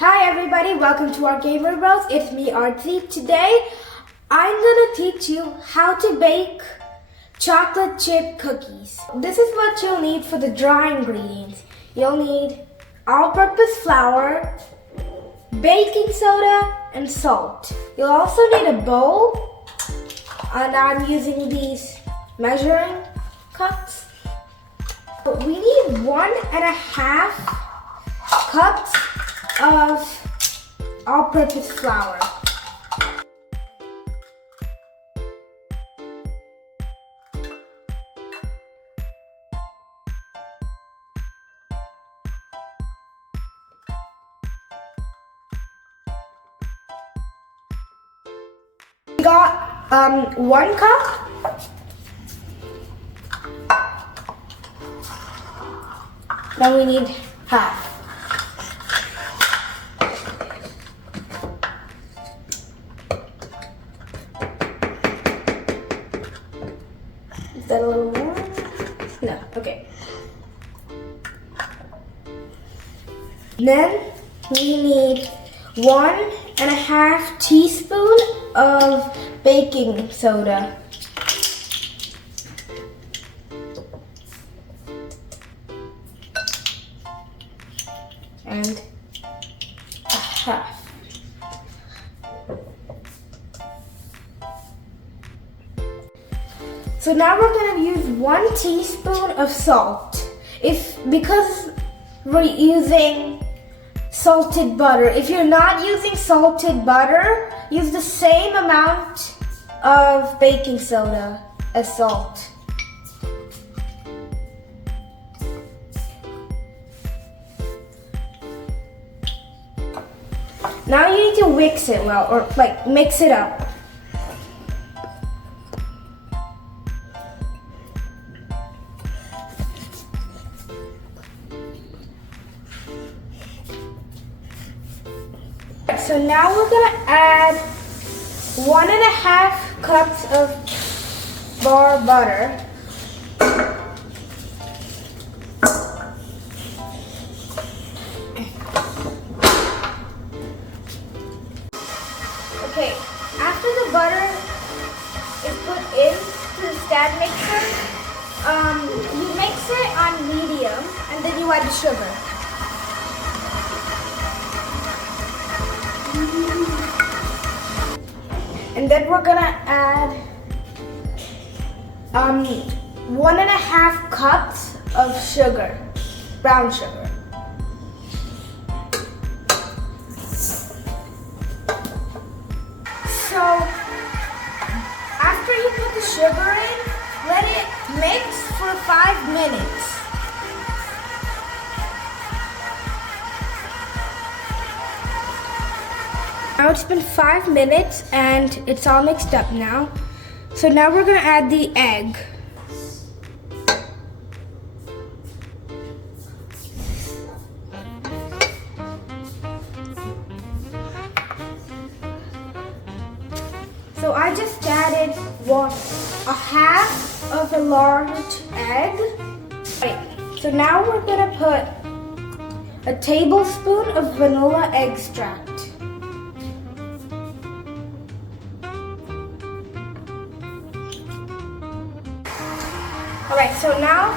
Hi everybody, welcome to our Gamer Bros. It's me, Artsy. Today, I'm gonna teach you how to bake chocolate chip cookies. This is what you'll need for the dry ingredients. You'll need all-purpose flour, baking soda, and salt. You'll also need a bowl, and I'm using these measuring cups. We need 1.5 cups of all-purpose flour. We got 1 cup. Then we need half. Is that a little more? No, okay. Then we need 1.5 teaspoon of baking soda. And a half. So now we're going to use 1 teaspoon of salt. Because we're using salted butter. If you're not using salted butter, use the same amount of baking soda as salt. Now you need to mix it well, or mix it up. So now we're gonna add 1.5 cups of bar butter. Okay, after the butter is put into the stand mixer, you mix it on medium and then you add the sugar. And then we're gonna add 1.5 cups of sugar, brown sugar. So after you put the sugar in, let it mix for 5 minutes. Now it's been 5 minutes and it's all mixed up now. So now we're gonna add the egg. So I just added a half of a large egg. Right. So now we're gonna put a tablespoon of vanilla extract. Alright, so now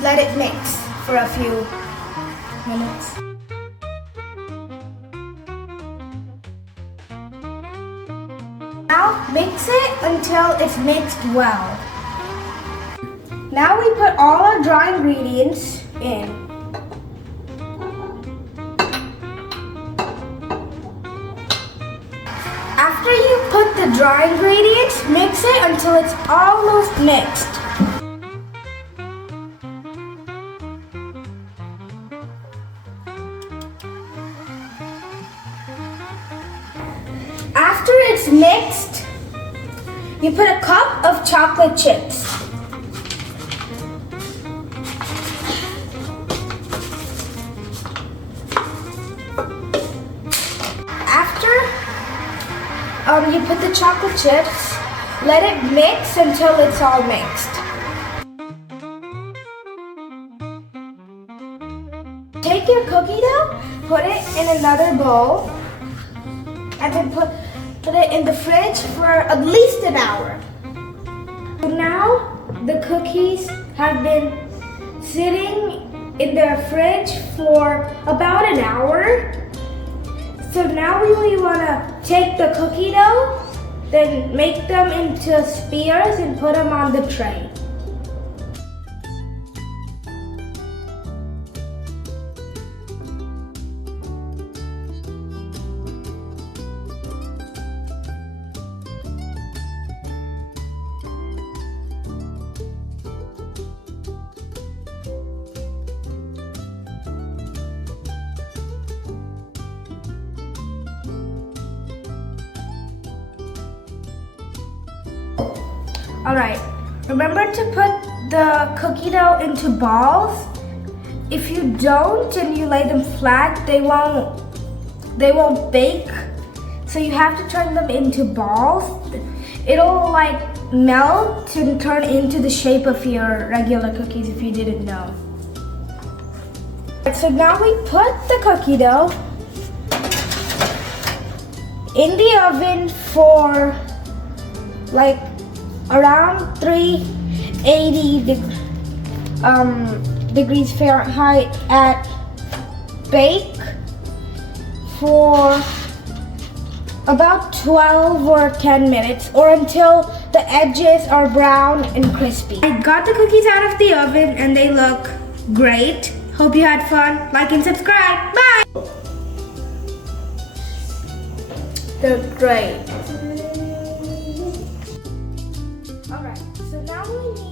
let it mix for a few minutes. Now mix it until it's mixed well. Now we put all our dry ingredients in. After you put the dry ingredients, mix it until it's almost mixed. After it's mixed, you put a cup of chocolate chips. You put the chocolate chips, let it mix until it's all mixed. take your cookie dough, put it in another bowl, and then put it in the fridge for at least an hour. So now the cookies have been sitting in the fridge for about an hour. So now we want to take the cookie dough, then make them into spheres and put them on the tray. Alright, remember to put the cookie dough into balls. If you don't and you lay them flat, they won't bake. So you have to turn them into balls. It'll like melt and turn into the shape of your regular cookies if you didn't know. So now we put the cookie dough in the oven for like around 380 degrees Fahrenheit at bake for about 12 or 10 minutes or until the edges are brown and crispy. I got the cookies out of the oven and they look great. Hope you had fun. Like and subscribe. Bye! They're great. Alright, so now we